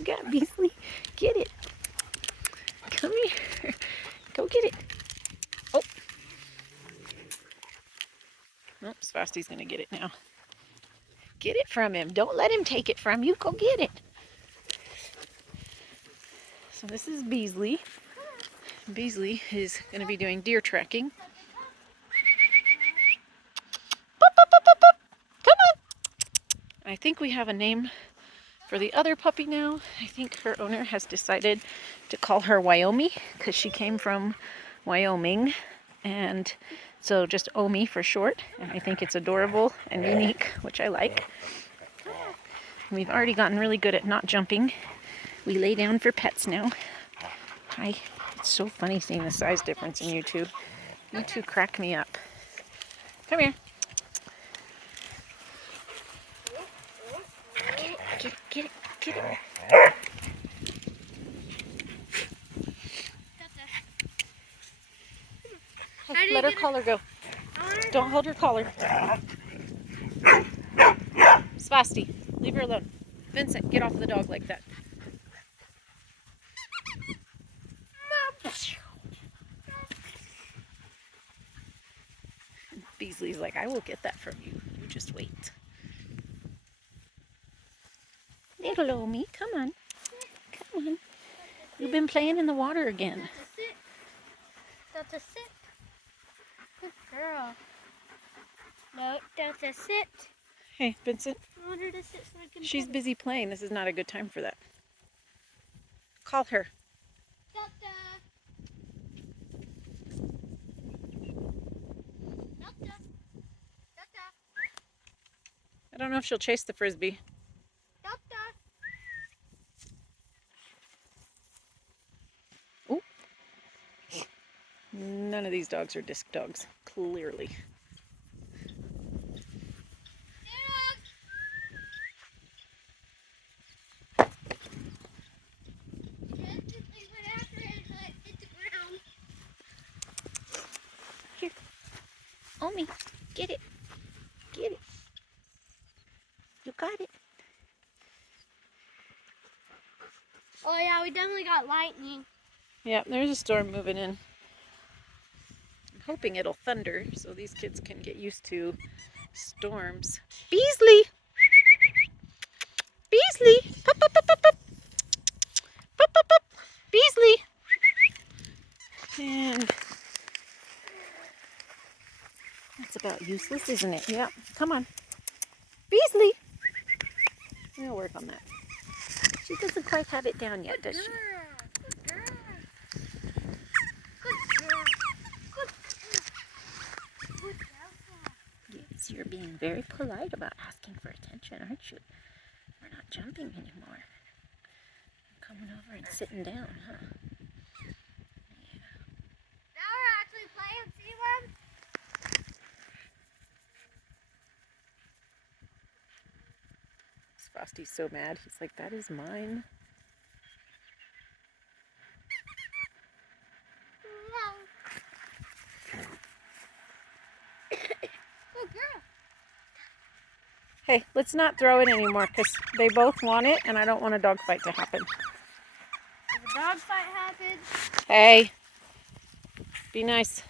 you got, Beasley? Get it. Come here. Go get it. Oh. Nope, Spasty's going to get it now. Get it from him. Don't let him take it from you. Go get it. So this is Beasley. Beasley is going to be doing deer tracking. Boop, boop, boop, boop, boop. Come on. I think we have a name for the other puppy now. I think her owner has decided to call her Wyoming because she came from Wyoming. And so just Omi for short. And I think it's adorable and unique, which I like. We've already gotten really good at not jumping. We lay down for pets now. Hi. It's so funny seeing the size difference in you two. You two crack me up. Come here. Get it, get it, get it. Hey, let her collar go. Don't hold her collar. Spasty, leave her alone. Vincent, get off the dog like that. Beasley's like, I will get that from you. You just wait. Little Omi, come on. Come on. You've been playing in the water again. That's a sit. Good girl. No, that's a sit. Hey, Vincent. I want her to sit so I can She's pet busy playing. This is not a good time for that. Call her. Doctor. Doctor. Doctor. I don't know if she'll chase the frisbee. Doctor. Ooh. None of these dogs are disc dogs, clearly. Here. Omi, get it. Get it. You got it. Oh yeah, we definitely got lightning. Yeah, there's a storm moving in. I'm hoping it'll thunder so these kids can get used to storms. Beasley! Beasley! Pup, pup, pup, pup, pup. Pup, pup, pup. Beasley! And that's about useless, isn't it? Yeah, come on. Beasley! We'll work on that. She doesn't quite have it down yet, does she? Good girl. Good girl. Good girl. Yes, you're being very polite about asking for attention, aren't you? We're not jumping anymore. You're coming over and sitting down, huh? Yeah. Now we're actually playing. See them? Frosty's so mad. He's like, that is mine. No. Good girl. Hey, let's not throw it anymore because they both want it and I don't want a dog fight to happen. If a dog fight happens. Hey, be nice.